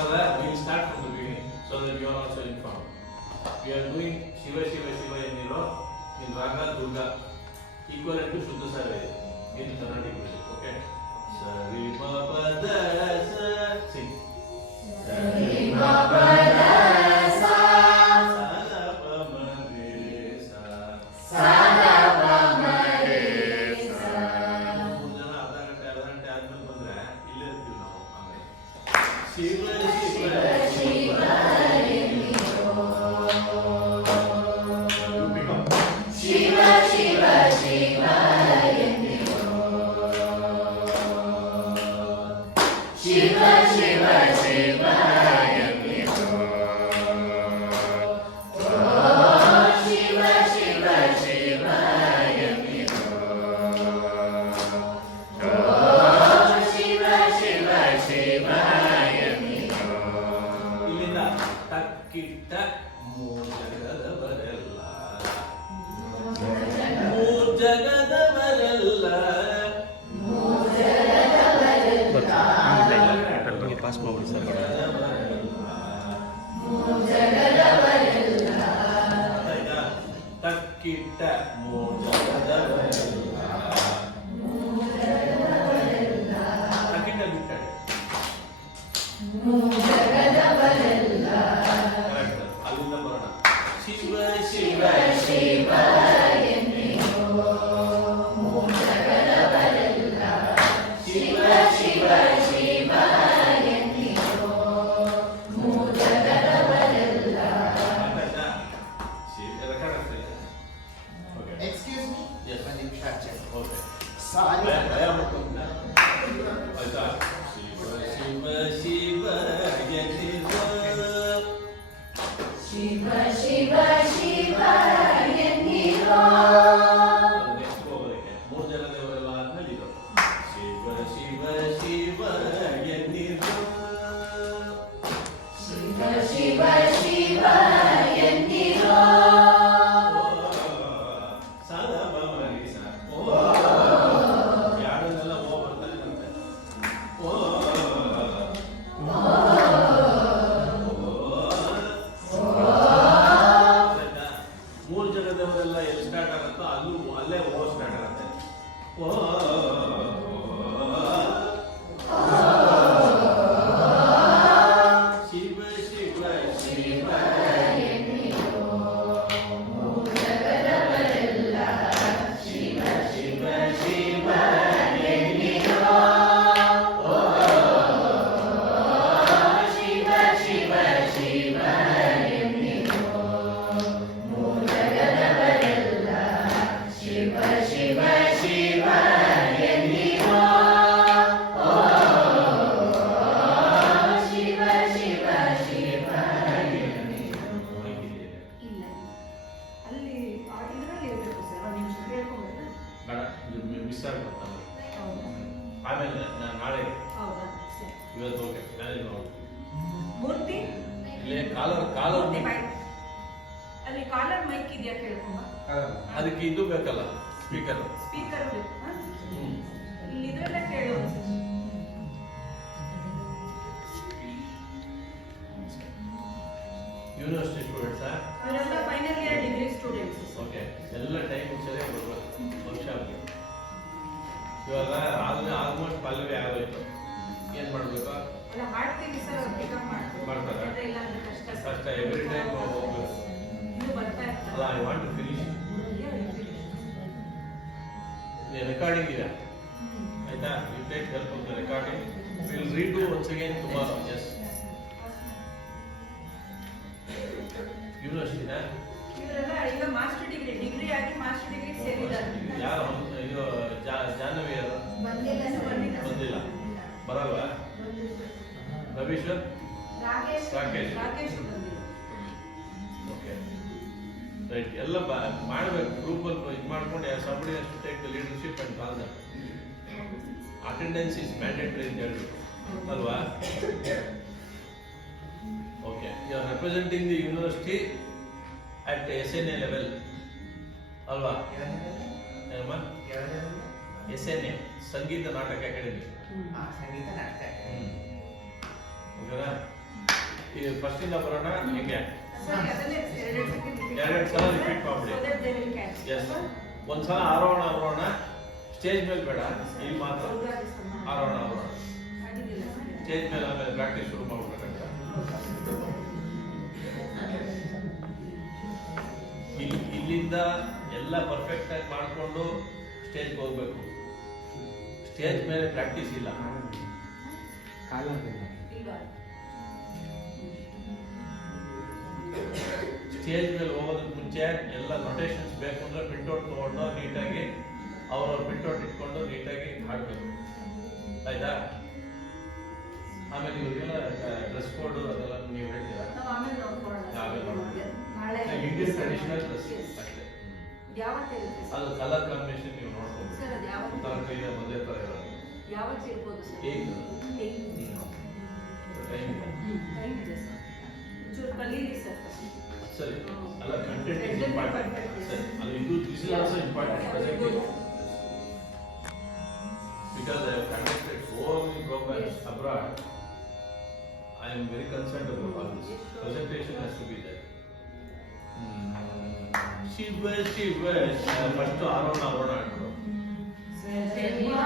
ಅಲ್ಲ will start from the beginning so that you are also inform we are doing Shiva Shiva Shiva ಎನ್ನಿರೋ in ರಾಗ Durga equal to ಶುದ್ಧ ಸಾರ ಇದೆ ಇನ್ Karnataka music okay ಸರಿ ಟಕ್ಕಿಟ್ಟ ಮೂಜಗದವರೆಲ್ಲ ಮೂಜಗದವರೆಲ್ಲ ಪಾಸ್ ಮಾಡ್ಬಿಡಿ ಸರ್ ಆಯ್ತಾ? ಸ್ಟಾರ್ಟ್ ಆಗುತ್ತೋ ಅಲ್ಲೂ ಅಲ್ಲೇ ಓ ಸ್ಟಾರ್ಟ್ ಆಗುತ್ತೆ ಓ ಆಮೇಲೆ ನಾನು ನಾಳೆ ಹೌದಾ? ಸರಿ. ಇವತ್ತು ಓಕೆ ನಾಳೆ ನೋಡಿ ಮೂರ್ತಿ? ಇಲ್ಲೇ ಕಾಲರ್ ಕಾಲರ್ ಮೂರ್ತಿ ಮೈಕ್ ಅಲ್ಲಿ ಕಾಲರ್ ಮೈಕ್ ಇದೆಯಾ ಕೇಳ್ಕೊಂಬ ಅದಕ್ಕೆ ಇದು ಬೇಕಲ್ಲ ಸ್ಪೀಕರ್ ಸ್ಪೀಕರ್ ಬೇಕು? ಇಲ್ಲಿ ಇದ್ರಲ್ಲೇ ಕೇಳು. ಯೂನಿವರ್ಸಿಟಿ ಸ್ಟೂಡೆಂಟ್ಸಾ ಇವಾಗ ಆಲ್ಮೋ ಆಲ್ಮೋಸ್ಟ್ ಪಲ್ಲವಿ ಆಗೋಯ್ತು. ಏನು ಮಾಡಬೇಕು? ಮಾಡ್ತಾರೆ. ಕಷ್ಟ ಎವ್ರಿ ಟೈಮ್ ಹೋಗ್ಬೇಕು ಅಲ್ಲ I want to finish recording ಇದೆ ಆಯ್ತಾ? You take help of the recording will read to once again tomorrow S ಯೂನಿವರ್ಸಿಟಿನಾ ಇವರೆಲ್ಲ ಈಗ ಮಾಸ್ಟರ್ ಡಿಗ್ರಿ ಡಿಗ್ರಿ ಆಗಿ ಮಾಸ್ಟರ್ ಡಿಗ್ರಿ ಸೇರಿದ್ದಾರೆ. ಯಾರು? ಜಾಹ್ನವಿ ಬರಲ್ವಾ? ರವೀಶ್ವರ್? ರಾಕೇಶ್. ಓಕೆ. ರೈಟ್ ಎಲ್ಲ ಮಾಡ್ಬೇಕು ಗ್ರೂಪ್ ಗ್ರೂಪಲ್ಲಿ ಇದು ಮಾಡ್ಕೊಂಡು somebody take the leadership and call attendance is mandatory ಅಂತ ಹೇಳ್ಬೇಕು. ಅಲ್ವಾ? Okay you are representing the university at S N A level ಅಲ್ವಾ? S N A Sangeet Natak Akademi Sangeet ನಾಟಕ ಓಕೆನಾ ಈಗ ಫಸ್ಟ್ ಇಂದ ಬರೋಣ ನಿಮಗೆ ಎರಡು ಸಲ repeat ಮಾಡ್ಬಿಡಿ. ಎಸ್ ಒಂದ್ಸಲ ಆರೋಹಣ ಅವರೋಹಣ ಸ್ಟೇಜ್ ಮೇಲೆ ಬೇಡ. ಇಲ್ಲಿ ಮಾತ್ರ. ಆರೋಹಣ ಅವರೋಹಣ ಸ್ಟೇಜ್ ಮೇಲೆ ಆಮೇಲೆ ಪ್ರಾಕ್ಟೀಸ್ ಶುರು ಮಾಡ್ಬೇಕಂತ. ಇಲ್ಲಿ ಇಲ್ಲಿಂದ ಎಲ್ಲ ಪರ್ಫೆಕ್ಟ್ ಆಗಿ ಮಾಡ್ಕೊಂಡು ಸ್ಟೇಜ್ಗೆ ಹೋಗ್ಬೇಕು. ಸ್ಟೇಜ್ ಮೇಲೆ ಪ್ರಾಕ್ಟೀಸ್ ಇಲ್ಲ. ಸ್ಟೇಜ್ ಮೇಲೆ ಹೋಗೋದಕ್ಕೆ ಮುಂಚೆ ಎಲ್ಲ ನೊಟೇಷನ್ಸ್ ಬೇಕು ಅಂದ್ರೆ ಪ್ರಿಂಟ್ಔಟ್ ತಗೊಂಡು ನೀಟಾಗಿ ಅವ್ರವ್ರ ಪ್ರಿಂಟ್ಔಟ್ ಇಟ್ಕೊಂಡು ನೀಟಾಗಿ ಹಾಡ್ಬೇಕು. ಆಯ್ತಾ? ಆಮೇಲೆ ಇವರಿಗೆಲ್ಲ ಡ್ರೆಸ್ ಕೋಡ್ ಅದೆಲ್ಲ ನೀವು ಹೇಳ್ತೀರಾ? Indian traditional dress Yes. ಅಷ್ಟೇ ಯಾವತ್ತಿರುತ್ತೆ ಸರ್? ಅದು ಕಲರ್ ಕಾಂಬಿನೇಷನ್ ನೀವು ನೋಡ್ಕೊಂಡು ಸರ್ ಅದು ಯಾವತ್ತು ತರ ಕೈಯ ಒಂದೇ ತರ ಇರೋದು ಯಾವತ್ತು ಇರ್ಬೋದು ಸರ್ ಹೇಗೆ ಹೇಗೆ? ಟೈಮ್ ಇದೆ ಟೈಮ್ ಇದೆ ಸರ್ ಒಂಚೂರು ಕಲೀರಿ ಸರ್ ಸರಿ ಅಲ್ಲ content is Content important important, yes. ಸರಿ ಅದು ಇದು this is also important presentation because I have conducted so many programs Yes. abroad, I am very concerned about all this. Yes, sure. Presentation has to be there. Shiva Shiva first ಆರೋಣ ಆರೋಣ ಅಂದ್ರು Swadeya